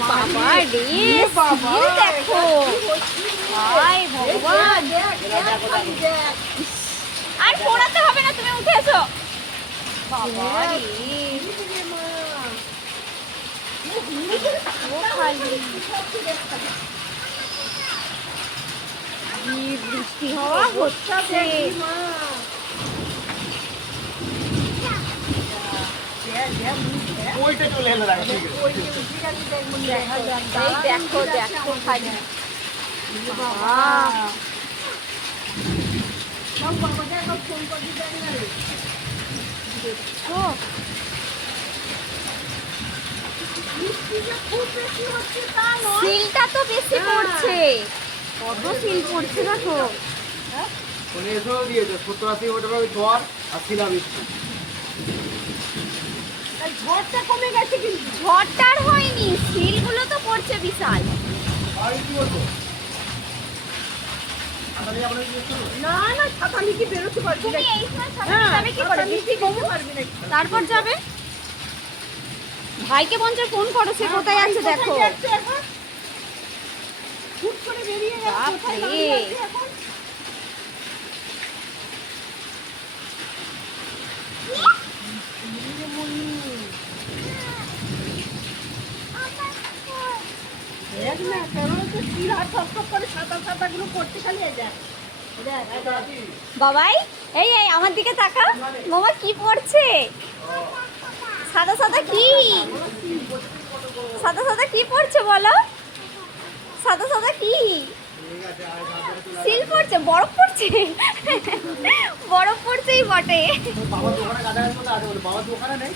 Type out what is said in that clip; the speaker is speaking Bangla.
বাবা রে, সিল দেখো। হায় ভগবান, আর পোড়াতে হবে না, তুমি উঠে এসো। বাবা রে, ও খালি বৃষ্টি হওয়া হচ্ছে। এই দেখো দেখো খালি, বাবা দেখছো, সিলটা তো বেশি পড়ছে, কত সিল পড়ছে দেখো। ঝড়টা কমে গেছে কিন্তু। ঝড়টা আর হয়নি, সিলগুলো তো পড়ছে বিশাল। না না, ছাতা নিয়ে কি বেরোতে পারবি তুমি না? এই সময় ছাতা যাবে কি করে? বৃষ্টি কমুক, পারবি না। তারপর যাবে। ভাইকে বঞ্চে ফোন করো, সে কোথায় আছে দেখো। কোথায় যাচ্ছে এখন? হুট করে বেরিয়ে গেল, কোথায় বাপরে। দাঁড়িয়ে আছে এখন? দেখ না, কেমন হচ্ছে শিল আর ঠক করে ছাতাগুলো পড়তে খালি যায়। বাবাই, এই এই আমার দিকে তাকা, মামা কি পড়ছে? সাদা সাদা কি, সাদা সাদা কি পড়ছে বলো? সাদা সাদা কি সিল পড়ছে? বরফ পড়ছে, বরফ পড়ছেই বটে। বাবা দোকানে কাটা আছে, বাবা দোকানে নেই।